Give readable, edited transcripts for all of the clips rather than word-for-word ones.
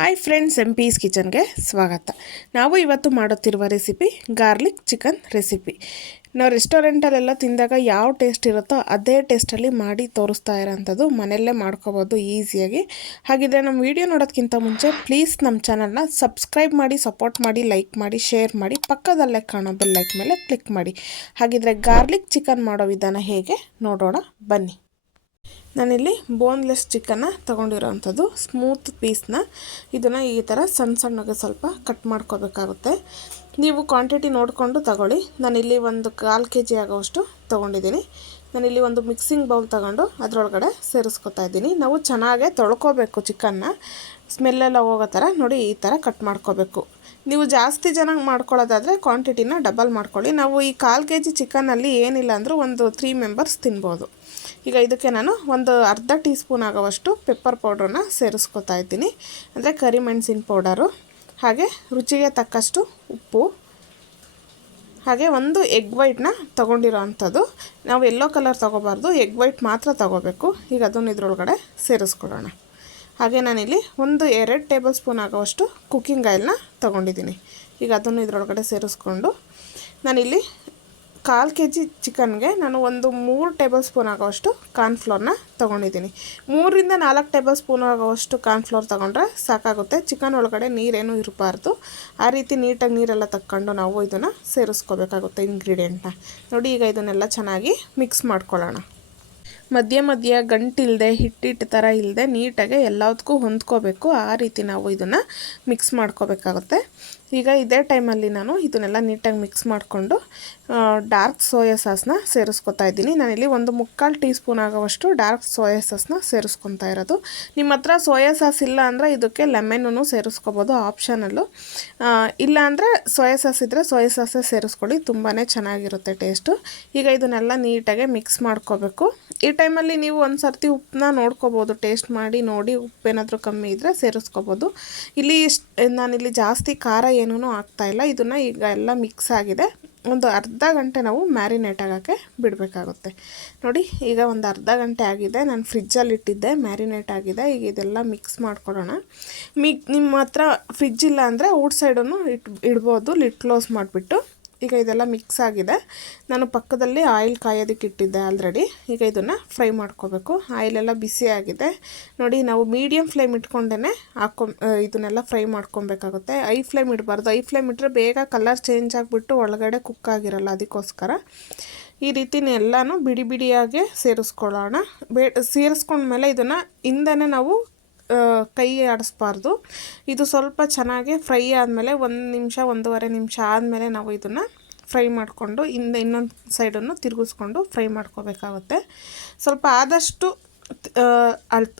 Hi friends, MP's ಕಿಚನ್ಗೆ ಸ್ವಾಗತ. ನಾವು ಇವತ್ತು ಮಾಡುತ್ತಿರುವ ರೆಸಿಪಿ ಗಾರ್ಲಿಕ್ ಚಿಕನ್ ರೆಸಿಪಿ. ನಾವು ರೆಸ್ಟೋರೆಂಟಲ್ಲೆಲ್ಲ ತಿಂದಾಗ ಯಾವ ಟೇಸ್ಟ್ ಇರುತ್ತೋ ಅದೇ ಟೇಸ್ಟಲ್ಲಿ ಮಾಡಿ ತೋರಿಸ್ತಾ ಇರೋಂಥದ್ದು. ಮನೆಯಲ್ಲೇ ಮಾಡ್ಕೋಬೋದು ಈಸಿಯಾಗಿ. ಹಾಗಿದ್ರೆ ನಮ್ಮ ವಿಡಿಯೋ ನೋಡೋದಕ್ಕಿಂತ ಮುಂಚೆ ಪ್ಲೀಸ್ ನಮ್ಮ ಚಾನಲ್ನ ಸಬ್ಸ್ಕ್ರೈಬ್ ಮಾಡಿ, ಸಪೋರ್ಟ್ ಮಾಡಿ, ಲೈಕ್ ಮಾಡಿ, ಶೇರ್ ಮಾಡಿ, ಪಕ್ಕದಲ್ಲೇ ಕಾಣೋ ಬೆಲ್ ಲೈಕ್ ಮೇಲೆ ಕ್ಲಿಕ್ ಮಾಡಿ. ಹಾಗಿದ್ರೆ ಗಾರ್ಲಿಕ್ ಚಿಕನ್ ಮಾಡೋ ವಿಧಾನ ಹೇಗೆ ನೋಡೋಣ ಬನ್ನಿ. ನಾನಿಲ್ಲಿ ಬೋನ್ಲೆಸ್ ಚಿಕನ್ನ ತೊಗೊಂಡಿರೋವಂಥದ್ದು ಸ್ಮೂತ್ ಪೀಸ್ನ ಇದನ್ನು ಈ ಥರ ಸಣ್ಣಗೆ ಸ್ವಲ್ಪ ಕಟ್ ಮಾಡ್ಕೋಬೇಕಾಗುತ್ತೆ. ನೀವು ಕ್ವಾಂಟಿಟಿ ನೋಡಿಕೊಂಡು ತಗೊಳ್ಳಿ. ನಾನಿಲ್ಲಿ ಒಂದು 1/4 kg ಆಗೋವಷ್ಟು ತೊಗೊಂಡಿದ್ದೀನಿ. ನಾನಿಲ್ಲಿ ಒಂದು ಮಿಕ್ಸಿಂಗ್ ಬೌಲ್ ತೊಗೊಂಡು ಅದರೊಳಗಡೆ ಸೇರಿಸ್ಕೊತಾ ಇದ್ದೀನಿ. ನಾವು ಚೆನ್ನಾಗೇ ತೊಳ್ಕೊಬೇಕು ಚಿಕನ್ನ, ಸ್ಮೆಲ್ಲೆಲ್ಲ ಹೋಗೋ ಥರ ನೋಡಿ ಈ ಥರ ಕಟ್ ಮಾಡ್ಕೋಬೇಕು. ನೀವು ಜಾಸ್ತಿ ಜನಕ್ಕೆ ಮಾಡ್ಕೊಳ್ಳೋದಾದರೆ ಕ್ವಾಂಟಿಟಿನ ಡಬಲ್ ಮಾಡ್ಕೊಳ್ಳಿ. ನಾವು ಈ 1/4 kg ಚಿಕನಲ್ಲಿ ಏನಿಲ್ಲ ಅಂದರೂ ಒಂದು 3 ಮೆಂಬರ್ಸ್ ತಿನ್ಬೋದು. ಈಗ ಇದಕ್ಕೆ ನಾನು ಒಂದು ಅರ್ಧ ಟೀ ಸ್ಪೂನ್ ಆಗೋವಷ್ಟು ಪೆಪ್ಪರ್ ಪೌಡ್ರನ್ನ ಸೇರಿಸ್ಕೊತಾ ಇದ್ದೀನಿ, ಅಂದರೆ ಕರಿಮೆಣಸಿನ ಪೌಡರು. ಹಾಗೆ ರುಚಿಗೆ ತಕ್ಕಷ್ಟು ಉಪ್ಪು, ಹಾಗೆ ಒಂದು ಎಗ್ ವೈಟ್ನ ತೊಗೊಂಡಿರೋ ಅಂಥದ್ದು. ನಾವು ಯೆಲ್ಲೋ ಕಲರ್ ತೊಗೋಬಾರ್ದು, ಎಗ್ ವೈಟ್ ಮಾತ್ರ ತೊಗೋಬೇಕು. ಈಗ ಅದನ್ನು ಇದರೊಳಗಡೆ ಸೇರಿಸ್ಕೊಳ್ಳೋಣ. ಹಾಗೆ ನಾನಿಲ್ಲಿ ಒಂದು 2 ಟೇಬಲ್ ಸ್ಪೂನ್ ಆಗೋವಷ್ಟು ಕುಕ್ಕಿಂಗ್ ಆಯಿಲ್ನ ತೊಗೊಂಡಿದ್ದೀನಿ. ಈಗ ಅದನ್ನು ಇದರೊಳಗಡೆ ಸೇರಿಸ್ಕೊಂಡು ನಾನಿಲ್ಲಿ 1/4 kg ಚಿಕನ್ಗೆ ನಾನು ಒಂದು 3 ಟೇಬಲ್ ಸ್ಪೂನ್ ಆಗೋವಷ್ಟು ಕಾರ್ನ್ಫ್ಲೋರ್ನ ತೊಗೊಂಡಿದ್ದೀನಿ. 3ರಿಂದ 4 ಟೇಬಲ್ ಸ್ಪೂನ್ ಆಗೋವಷ್ಟು ಕಾರ್ನ್ಫ್ಲೋರ್ ತೊಗೊಂಡ್ರೆ ಸಾಕಾಗುತ್ತೆ. ಚಿಕನ್ ಒಳಗಡೆ ನೀರೇನೂ ಇರಬಾರ್ದು. ಆ ರೀತಿ ನೀಟಾಗಿ ನೀರೆಲ್ಲ ತಕ್ಕೊಂಡು ನಾವು ಇದನ್ನು ಸೇರಿಸ್ಕೋಬೇಕಾಗುತ್ತೆ ಇಂಗ್ರೀಡಿಯೆಂಟ್ನ. ನೋಡಿ ಈಗ ಇದನ್ನೆಲ್ಲ ಚೆನ್ನಾಗಿ ಮಿಕ್ಸ್ ಮಾಡ್ಕೊಳ್ಳೋಣ. ಮಧ್ಯ ಗಂಟಿಲ್ಲದೆ ಹಿಟ್ಟಿಟ್ಟು ಥರ ಇಲ್ಲದೆ ನೀಟಾಗಿ ಎಲ್ಲದಕ್ಕೂ ಹೊಂದ್ಕೋಬೇಕು. ಆ ರೀತಿ ನಾವು ಇದನ್ನು ಮಿಕ್ಸ್ ಮಾಡ್ಕೋಬೇಕಾಗುತ್ತೆ. ಈಗ ಇದೇ ಟೈಮಲ್ಲಿ ನಾನು ಇದನ್ನೆಲ್ಲ ನೀಟಾಗಿ ಮಿಕ್ಸ್ ಮಾಡಿಕೊಂಡು ಡಾರ್ಕ್ ಸೋಯಾ ಸಾಸ್ನ ಸೇರಿಸ್ಕೊತಾ ಇದ್ದೀನಿ. ನಾನಿಲ್ಲಿ ಒಂದು 3/4 ಟೀ ಸ್ಪೂನ್ ಆಗೋವಷ್ಟು ಡಾರ್ಕ್ ಸೋಯಾ ಸಾಸ್ನ ಸೇರಿಸ್ಕೊತಾ ಇರೋದು. ನಿಮ್ಮ ಹತ್ರ ಸೋಯಾ ಸಾಸ್ ಇಲ್ಲ ಅಂದರೆ ಇದಕ್ಕೆ ಲೆಮನ್ನೂ ಸೇರಿಸ್ಕೋಬೋದು, ಆಪ್ಷನಲ್ಲು. ಇಲ್ಲ ಅಂದರೆ ಸೋಯಾ ಸಾಸ್ ಇದ್ದರೆ ಸೋಯಾ ಸಾಸೇ ಸೇರಿಸ್ಕೊಳ್ಳಿ, ತುಂಬಾ ಚೆನ್ನಾಗಿರುತ್ತೆ ಟೇಸ್ಟು. ಈಗ ಇದನ್ನೆಲ್ಲ ನೀಟಾಗಿ ಮಿಕ್ಸ್ ಮಾಡ್ಕೋಬೇಕು. ಈ ಟೈಮಲ್ಲಿ ನೀವು ಒಂದು ಸರ್ತಿ ಉಪ್ಪನ್ನ ನೋಡ್ಕೋಬೋದು, ಟೇಸ್ಟ್ ಮಾಡಿ ನೋಡಿ ಉಪ್ಪೇನಾದರೂ ಕಮ್ಮಿ ಇದ್ದರೆ ಸೇರಿಸ್ಕೋಬೋದು. ನಾನಿಲ್ಲಿ ಜಾಸ್ತಿ ಖಾರ ಏನೂ ಆಗ್ತಾಯಿಲ್ಲ. ಇದನ್ನು ಈಗ ಎಲ್ಲ ಮಿಕ್ಸ್ ಆಗಿದೆ. ಒಂದು ಅರ್ಧ ಗಂಟೆ ನಾವು ಮ್ಯಾರಿನೇಟ್ ಆಗೋಕ್ಕೆ ಬಿಡಬೇಕಾಗುತ್ತೆ. ನೋಡಿ ಈಗ ಒಂದು ಅರ್ಧ ಗಂಟೆ ಆಗಿದೆ, ನಾನು ಫ್ರಿಜ್ಜಲ್ಲಿ ಇಟ್ಟಿದ್ದೆ, ಮ್ಯಾರಿನೇಟ್ ಆಗಿದೆ. ಈಗ ಇದೆಲ್ಲ ಮಿಕ್ಸ್ ಮಾಡ್ಕೊಳ್ಳೋಣ. ನಿಮ್ಮ ಹತ್ರ ಫ್ರಿಜ್ ಇಲ್ಲ ಅಂದರೆ ಔಟ್ ಸೈಡನ್ನು ಇಡ್ಬೋದು, ಲಿಡ್ ಕ್ಲೋಸ್ ಮಾಡಿಬಿಟ್ಟು. ಈಗ ಇದೆಲ್ಲ ಮಿಕ್ಸ್ ಆಗಿದೆ. ನಾನು ಪಕ್ಕದಲ್ಲಿ ಆಯಿಲ್ ಕಾಯೋದಕ್ಕೆ ಇಟ್ಟಿದ್ದೆ ಆಲ್ರೆಡಿ. ಈಗ ಇದನ್ನು ಫ್ರೈ ಮಾಡ್ಕೋಬೇಕು. ಆಯಿಲೆಲ್ಲ ಬಿಸಿ ಆಗಿದೆ ನೋಡಿ. ನಾವು ಮೀಡಿಯಮ್ ಫ್ಲೇಮ್ ಇಟ್ಕೊಂಡೇ ಇದನ್ನೆಲ್ಲ ಫ್ರೈ ಮಾಡ್ಕೊಬೇಕಾಗುತ್ತೆ. ಐ ಫ್ಲೇಮ್ ಇಡಬಾರ್ದು. ಐ ಫ್ಲೇಮ್ ಇಟ್ಟರೆ ಬೇಗ ಕಲರ್ ಚೇಂಜ್ ಆಗಿಬಿಟ್ಟು ಒಳಗಡೆ ಕುಕ್ ಆಗಿರಲ್ಲ. ಅದಕ್ಕೋಸ್ಕರ ಈ ರೀತಿ ಎಲ್ಲನೂ ಬಿಡಿಯಾಗೆ ಸೇರಿಸ್ಕೊಳ್ಳೋಣ. ಸೇರಿಸ್ಕೊಂಡ್ಮೇಲೆ ಇದನ್ನು ಹಿಂದೆನೇ ನಾವು ಕೈ ಆಡಿಸ್ಬಾರ್ದು. ಇದು ಸ್ವಲ್ಪ ಚೆನ್ನಾಗಿ ಫ್ರೈ ಆದಮೇಲೆ 1 ನಿಮಿಷ 1.5 ನಿಮಿಷ ಆದಮೇಲೆ ನಾವು ಇದನ್ನು ಫ್ರೈ ಮಾಡಿಕೊಂಡು ಇನ್ನೊಂದು ಸೈಡನ್ನು ತಿರುಗಿಸ್ಕೊಂಡು ಫ್ರೈ ಮಾಡ್ಕೋಬೇಕಾಗುತ್ತೆ. ಸ್ವಲ್ಪ ಆದಷ್ಟು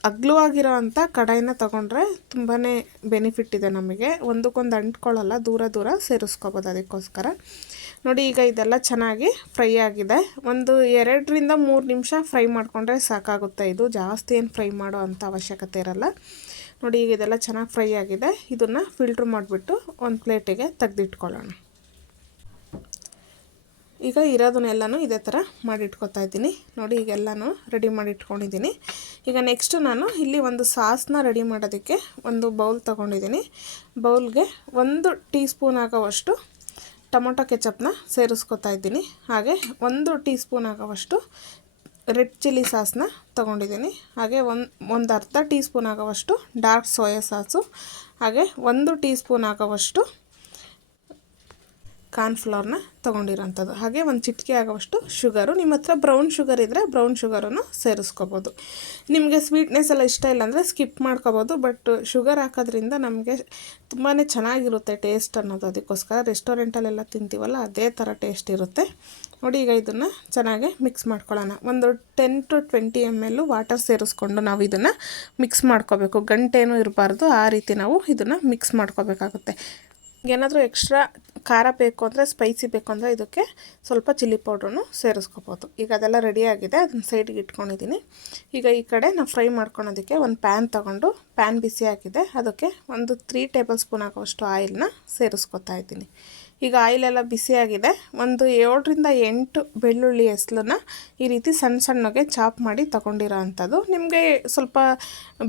ಅಗ್ಲವಾಗಿರೋ ಅಂಥ ಕಡಾಯಿನ ತೊಗೊಂಡ್ರೆ ತುಂಬಾ ಬೆನಿಫಿಟ್ ಇದೆ ನಮಗೆ. ಒಂದಕ್ಕೊಂದು ಅಂಟ್ಕೊಳ್ಳಲ್ಲ, ದೂರ ಸೇರಿಸ್ಕೋಬೋದು. ಅದಕ್ಕೋಸ್ಕರ ನೋಡಿ ಈಗ ಇದೆಲ್ಲ ಚೆನ್ನಾಗಿ ಫ್ರೈ ಆಗಿದೆ. ಒಂದು 2ರಿಂದ 3 ನಿಮಿಷ ಫ್ರೈ ಮಾಡಿಕೊಂಡ್ರೆ ಸಾಕಾಗುತ್ತೆ. ಇದು ಜಾಸ್ತಿ ಏನು ಫ್ರೈ ಮಾಡೋ ಅಂಥ ಅವಶ್ಯಕತೆ ಇರಲ್ಲ. ನೋಡಿ ಈಗ ಇದೆಲ್ಲ ಚೆನ್ನಾಗಿ ಫ್ರೈ ಆಗಿದೆ. ಇದನ್ನು ಫಿಲ್ಟ್ರ್ ಮಾಡಿಬಿಟ್ಟು ಒಂದು ಪ್ಲೇಟಿಗೆ ತೆಗೆದಿಟ್ಕೊಳ್ಳೋಣ. ಈಗ ಇರೋದನ್ನೆಲ್ಲನೂ ಇದೇ ಥರ ಮಾಡಿಟ್ಕೊತಾ ಇದ್ದೀನಿ. ನೋಡಿ ಈಗೆಲ್ಲನೂ ರೆಡಿ ಮಾಡಿ ಇಟ್ಕೊಂಡಿದ್ದೀನಿ. ಈಗ ನೆಕ್ಸ್ಟು ನಾನು ಇಲ್ಲಿ ಒಂದು ಸಾಸ್ನ ರೆಡಿ ಮಾಡೋದಕ್ಕೆ ಒಂದು ಬೌಲ್ ತೊಗೊಂಡಿದ್ದೀನಿ. ಬೌಲ್ಗೆ 1 ಟೀ ಸ್ಪೂನ್ ಆಗೋವಷ್ಟು ಟೊಮೊಟೊ ಕೆಚಪ್ನ ಸೇರಿಸ್ಕೊತಾ ಇದ್ದೀನಿ. ಹಾಗೆ 1 ಟೀ ಸ್ಪೂನ್ ಆಗೋವಷ್ಟು ರೆಡ್ ಚಿಲ್ಲಿ ಸಾಸ್ನ ತೊಗೊಂಡಿದ್ದೀನಿ. ಹಾಗೆ ಒಂದು ಅರ್ಧ ಟೀ ಸ್ಪೂನ್ ಆಗೋವಷ್ಟು ಡಾರ್ಕ್ ಸೋಯಾ ಸಾಸು, ಹಾಗೆ 1 ಟೀ ಸ್ಪೂನ್ ಆಗೋವಷ್ಟು ಕಾರ್ನ್ಫ್ಲೋರ್ನ ತೊಗೊಂಡಿರೋಂಥದ್ದು, ಹಾಗೆ ಒಂದು ಚಿಟಿಕೆ ಆಗೋವಷ್ಟು ಶುಗರು. ನಿಮ್ಮ ಹತ್ರ ಬ್ರೌನ್ ಶುಗರ್ ಇದ್ದರೆ ಬ್ರೌನ್ ಶುಗರನ್ನು ಸೇರಿಸ್ಕೋಬೋದು. ನಿಮಗೆ ಸ್ವೀಟ್ನೆಸ್ ಎಲ್ಲ ಇಷ್ಟ ಇಲ್ಲ ಅಂದರೆ ಸ್ಕಿಪ್ ಮಾಡ್ಕೋಬೋದು. ಬಟ್ ಶುಗರ್ ಹಾಕೋದ್ರಿಂದ ನಮಗೆ ತುಂಬಾ ಚೆನ್ನಾಗಿರುತ್ತೆ ಟೇಸ್ಟ್ ಅನ್ನೋದು. ಅದಕ್ಕೋಸ್ಕರ ರೆಸ್ಟೋರೆಂಟಲ್ಲೆಲ್ಲ ತಿಂತೀವಲ್ಲ ಅದೇ ಥರ ಟೇಸ್ಟ್ ಇರುತ್ತೆ. ನೋಡಿ ಈಗ ಇದನ್ನು ಚೆನ್ನಾಗಿ ಮಿಕ್ಸ್ ಮಾಡ್ಕೊಳ್ಳೋಣ. ಒಂದು 10 to 20 ml ವಾಟರ್ ಸೇರಿಸ್ಕೊಂಡು ನಾವು ಇದನ್ನು ಮಿಕ್ಸ್ ಮಾಡ್ಕೋಬೇಕು. ಗಂಟೇನೂ ಇರಬಾರ್ದು. ಆ ರೀತಿ ನಾವು ಇದನ್ನು ಮಿಕ್ಸ್ ಮಾಡ್ಕೋಬೇಕಾಗುತ್ತೆ. ಏನಾದರೂ ಎಕ್ಸ್ಟ್ರಾ ಖಾರ ಬೇಕು ಅಂದರೆ, ಸ್ಪೈಸಿ ಬೇಕು ಅಂದರೆ ಇದಕ್ಕೆ ಸ್ವಲ್ಪ ಚಿಲ್ಲಿ ಪೌಡ್ರನ್ನು ಸೇರಿಸ್ಕೋಬೋದು. ಈಗ ಅದೆಲ್ಲ ರೆಡಿಯಾಗಿದೆ, ಅದನ್ನು ಸೈಡ್ಗೆ ಇಟ್ಕೊಂಡಿದ್ದೀನಿ. ಈಗ ಈ ಕಡೆ ನಾವು ಫ್ರೈ ಮಾಡ್ಕೊಳೋದಕ್ಕೆ ಒಂದು ಪ್ಯಾನ್ ತೊಗೊಂಡು, ಪ್ಯಾನ್ ಬಿಸಿ ಆಗಿದೆ, ಅದಕ್ಕೆ ಒಂದು 3 ಟೇಬಲ್ ಸ್ಪೂನ್ ಆಗೋವಷ್ಟು ಆಯಿಲ್ನ ಸೇರಿಸ್ಕೊತಾ ಇದ್ದೀನಿ. ಈಗ ಆಯಿಲೆಲ್ಲ ಬಿಸಿಯಾಗಿದೆ. ಒಂದು 7ರಿಂದ 8 ಬೆಳ್ಳುಳ್ಳಿ ಹೆಸಲನ್ನ ಈ ರೀತಿ ಸಣ್ಣ ಸಣ್ಣಗೆ ಚಾಪ್ ಮಾಡಿ ತಗೊಂಡಿರೋ ಅಂಥದ್ದು. ನಿಮಗೆ ಸ್ವಲ್ಪ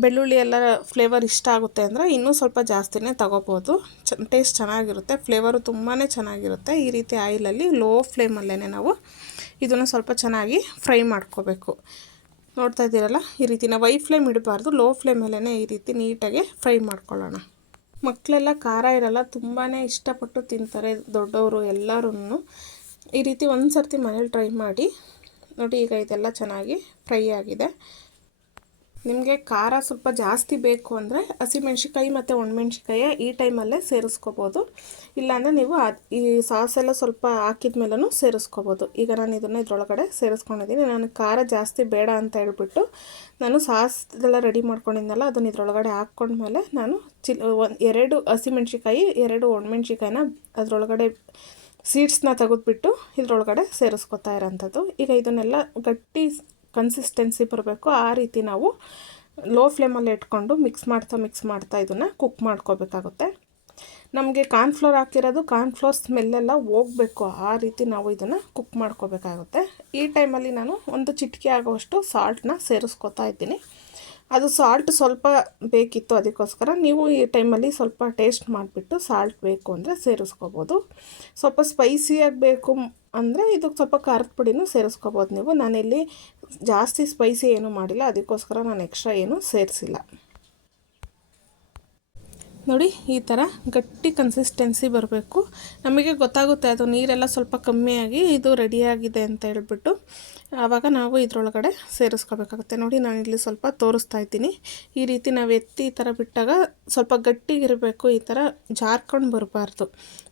ಬೆಳ್ಳುಳ್ಳಿ ಎಲ್ಲ ಫ್ಲೇವರ್ ಇಷ್ಟ ಆಗುತ್ತೆ ಅಂದರೆ ಇನ್ನೂ ಸ್ವಲ್ಪ ಜಾಸ್ತಿನೇ ತಗೋಬೋದು. ಟೇಸ್ಟ್ ಚೆನ್ನಾಗಿರುತ್ತೆ, ಫ್ಲೇವರು ತುಂಬಾ ಚೆನ್ನಾಗಿರುತ್ತೆ. ಈ ರೀತಿ ಆಯಿಲಲ್ಲಿ ಲೋ ಫ್ಲೇಮಲ್ಲೇ ನಾವು ಇದನ್ನು ಸ್ವಲ್ಪ ಚೆನ್ನಾಗಿ ಫ್ರೈ ಮಾಡ್ಕೋಬೇಕು. ನೋಡ್ತಾ ಇದ್ದೀರಲ್ಲ, ಈ ರೀತಿ ನಾವು ಹೈ ಫ್ಲೇಮ್ ಇಡಬಾರ್ದು, ಲೋ ಫ್ಲೇಮಲ್ಲೇ ಈ ರೀತಿ ನೀಟಾಗಿ ಫ್ರೈ ಮಾಡ್ಕೊಳ್ಳೋಣ. ಮಕ್ಕಳೆಲ್ಲ ಖಾರ ಇರಲ್ಲ, ತುಂಬಾ ಇಷ್ಟಪಟ್ಟು ತಿಂತಾರೆ, ದೊಡ್ಡವರು ಎಲ್ಲರೂ. ಈ ರೀತಿ ಒಂದು ಸರ್ತಿ ಮನೇಲಿ ಟ್ರೈ ಮಾಡಿ ನೋಡಿ. ಈಗ ಇದೆಲ್ಲ ಚೆನ್ನಾಗಿ ಫ್ರೈ ಆಗಿದೆ. ನಿಮಗೆ ಖಾರ ಸ್ವಲ್ಪ ಜಾಸ್ತಿ ಬೇಕು ಅಂದರೆ ಹಸಿಮೆಣ್ಸಿಕಾಯಿ ಮತ್ತು ಒಣಮೆಣ್ಸಿಕಾಯಿ ಈ ಟೈಮಲ್ಲೇ ಸೇರಿಸ್ಕೋಬೋದು. ಇಲ್ಲಾಂದರೆ ನೀವು ಈ ಸಾಸೆಲ್ಲ ಸ್ವಲ್ಪ ಹಾಕಿದ ಮೇಲೂ ಸೇರಿಸ್ಕೋಬೋದು. ಈಗ ನಾನು ಇದನ್ನು ಇದರೊಳಗಡೆ ಸೇರಿಸ್ಕೊಂಡಿದ್ದೀನಿ. ನನಗೆ ಖಾರ ಜಾಸ್ತಿ ಬೇಡ ಅಂತ ಹೇಳ್ಬಿಟ್ಟು ನಾನು ಸಾಸೆಲ್ಲ ರೆಡಿ ಮಾಡ್ಕೊಂಡಿದ್ದೆನಲ್ಲ ಅದನ್ನು ಇದರೊಳಗಡೆ ಹಾಕ್ಕೊಂಡ್ಮೇಲೆ ನಾನು 2 ಹಸಿಮೆಣ್ಸಿಕಾಯಿ 2 ಒಣಮೆಣ್ಸಿಕಾಯಿನ ಅದರೊಳಗಡೆ ಸೀಡ್ಸ್ನ ತೆಗೆದುಬಿಟ್ಟು ಇದರೊಳಗಡೆ ಸೇರಿಸ್ಕೊತಾ ಇರೋಂಥದ್ದು. ಈಗ ಇದನ್ನೆಲ್ಲ ಗಟ್ಟಿ ಕನ್ಸಿಸ್ಟೆನ್ಸಿ ಬರಬೇಕು. ಆ ರೀತಿ ನಾವು ಲೋ ಫ್ಲೇಮಲ್ಲಿ ಇಟ್ಕೊಂಡು ಮಿಕ್ಸ್ ಮಾಡ್ತಾ ಇದನ್ನು ಕುಕ್ ಮಾಡ್ಕೋಬೇಕಾಗುತ್ತೆ. ನಮಗೆ ಕಾರ್ನ್ಫ್ಲೋರ್ ಹಾಕಿರೋದು ಕಾರ್ನ್ಫ್ಲೋರ್ ಸ್ಮೆಲ್ಲೆಲ್ಲ ಹೋಗಬೇಕು, ಆ ರೀತಿ ನಾವು ಇದನ್ನು ಕುಕ್ ಮಾಡ್ಕೋಬೇಕಾಗುತ್ತೆ. ಈ ಟೈಮಲ್ಲಿ ನಾನು ಒಂದು ಚಿಟಿಕೆ ಆಗುವಷ್ಟು ಸಾಲ್ಟನ್ನ ಸೇರಿಸ್ಕೊತಾ ಇದ್ದೀನಿ. ಅದು ಸಾಲ್ಟ್ ಸ್ವಲ್ಪ ಬೇಕಿತ್ತು, ಅದಕ್ಕೋಸ್ಕರ ನೀವು ಈ ಟೈಮಲ್ಲಿ ಸ್ವಲ್ಪ ಟೇಸ್ಟ್ ಮಾಡಿಬಿಟ್ಟು ಸಾಲ್ಟ್ ಬೇಕು ಅಂದರೆ ಸೇರಿಸ್ಕೋಬೋದು. ಸ್ವಲ್ಪ ಸ್ಪೈಸಿಯಾಗಿ ಬೇಕು ಅಂದರೆ ಇದಕ್ಕೆ ಸ್ವಲ್ಪ ಖಾರದ ಪುಡಿನೂ ಸೇರಿಸ್ಕೋಬೋದು ನೀವು. ನಾನಿಲ್ಲಿ ಜಾಸ್ತಿ ಸ್ಪೈಸಿ ಏನೂ ಮಾಡಿಲ್ಲ, ಅದಕ್ಕೋಸ್ಕರ ನಾನು ಎಕ್ಸ್ಟ್ರಾ ಏನೂ ಸೇರಿಸಿಲ್ಲ. ನೋಡಿ, ಈ ಥರ ಗಟ್ಟಿ ಕನ್ಸಿಸ್ಟೆನ್ಸಿ ಬರಬೇಕು. ನಮಗೆ ಗೊತ್ತಾಗುತ್ತೆ ಅದು ನೀರೆಲ್ಲ ಸ್ವಲ್ಪ ಕಮ್ಮಿಯಾಗಿ ಇದು ರೆಡಿಯಾಗಿದೆ ಅಂತ ಹೇಳ್ಬಿಟ್ಟು. ಆವಾಗ ನಾವು ಇದರೊಳಗಡೆ ಸೇರಿಸ್ಕೋಬೇಕಾಗುತ್ತೆ. ನೋಡಿ, ನಾನಿಲ್ಲಿ ಸ್ವಲ್ಪ ತೋರಿಸ್ತಾ ಇದ್ದೀನಿ. ಈ ರೀತಿ ನಾವು ಎತ್ತಿ ಈ ಥರ ಬಿಟ್ಟಾಗ ಸ್ವಲ್ಪ ಗಟ್ಟಿಗಿರಬೇಕು, ಈ ಥರ ಜಾರ್ಕೊಂಡು ಬರಬಾರ್ದು.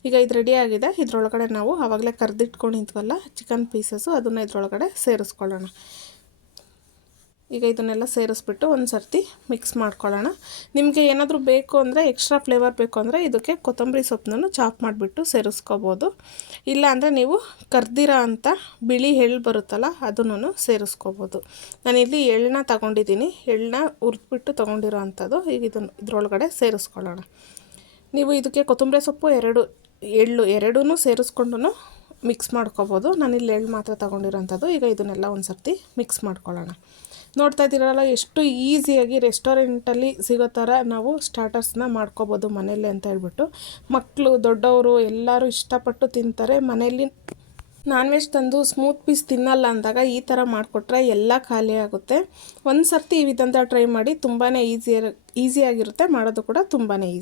ಈಗ ಇದು ರೆಡಿಯಾಗಿದೆ. ಇದರೊಳಗಡೆ ನಾವು ಆವಾಗಲೇ ಕರೆದಿಟ್ಕೊಂಡಿದ್ವಲ್ಲ ಚಿಕನ್ ಪೀಸಸ್ಸು, ಅದನ್ನು ಇದರೊಳಗಡೆ ಸೇರಿಸ್ಕೊಳ್ಳೋಣ. ಈಗ ಇದನ್ನೆಲ್ಲ ಸೇರಿಸ್ಬಿಟ್ಟು ಒಂದು ಸರ್ತಿ ಮಿಕ್ಸ್ ಮಾಡ್ಕೊಳ್ಳೋಣ. ನಿಮಗೆ ಏನಾದರೂ ಬೇಕು ಅಂದರೆ ಎಕ್ಸ್ಟ್ರಾ ಫ್ಲೇವರ್ ಬೇಕು ಅಂದರೆ ಇದಕ್ಕೆ ಕೊತ್ತಂಬರಿ ಸೊಪ್ಪನ್ನು ಚಾಪ್ ಮಾಡಿಬಿಟ್ಟು ಸೇರಿಸ್ಕೋಬೋದು. ಇಲ್ಲ ಅಂದರೆ ನೀವು ಕರ್ದಿರೋ ಅಂಥ ಬಿಳಿ ಎಳ್ಳು ಬರುತ್ತಲ್ಲ ಅದನ್ನು ಸೇರಿಸ್ಕೋಬೋದು. ನಾನಿಲ್ಲಿ ಎಳ್ಳನ್ನ ತಗೊಂಡಿದ್ದೀನಿ, ಎಳ್ಳನ್ನ ಹುರಿದ್ಬಿಟ್ಟು ತೊಗೊಂಡಿರೋ ಅಂಥದ್ದು. ಈಗ ಇದರೊಳಗಡೆ ಸೇರಿಸ್ಕೊಳ್ಳೋಣ. ನೀವು ಇದಕ್ಕೆ ಕೊತ್ತಂಬರಿ ಸೊಪ್ಪು 2 ಎಳ್ಳು ಎರಡೂ ಸೇರಿಸ್ಕೊಂಡು ಮಿಕ್ಸ್ ಮಾಡ್ಕೋಬೋದು. ನಾನಿಲ್ಲಿ ಎಳ್ಳು ಮಾತ್ರ ತೊಗೊಂಡಿರೋಂಥದ್ದು. ಈಗ ಇದನ್ನೆಲ್ಲ ಒಂದು ಸರ್ತಿ ಮಿಕ್ಸ್ ಮಾಡ್ಕೊಳ್ಳೋಣ. ನೋಡ್ತಾ ಇದ್ದೀರಲ್ಲ, ಎಷ್ಟು ಈಸಿಯಾಗಿ ರೆಸ್ಟೋರೆಂಟಲ್ಲಿ ಸಿಗೋ ಥರ ನಾವು ಸ್ಟಾರ್ಟರ್ಸ್ನ ಮಾಡ್ಕೋಬೋದು ಮನೇಲಿ ಅಂತ ಹೇಳ್ಬಿಟ್ಟು. ಮಕ್ಕಳು ದೊಡ್ಡವರು ಎಲ್ಲರೂ ಇಷ್ಟಪಟ್ಟು ತಿಂತಾರೆ. ಮನೇಲಿ ನಾನ್ ವೆಜ್ ತಂದು ಸ್ಮೂತ್ ಪೀಸ್ ತಿನ್ನಲ್ಲ ಅಂದಾಗ ಈ ಥರ ಮಾಡಿಕೊಟ್ರೆ ಎಲ್ಲ ಖಾಲಿ ಆಗುತ್ತೆ. ಒಂದು ಸರ್ತಿ ಈ ವಿಧಂತ ಟ್ರೈ ಮಾಡಿ, ತುಂಬಾ ಈಸಿಯಾಗಿರುತ್ತೆ, ಮಾಡೋದು ಕೂಡ ತುಂಬಾ ಈಸಿ.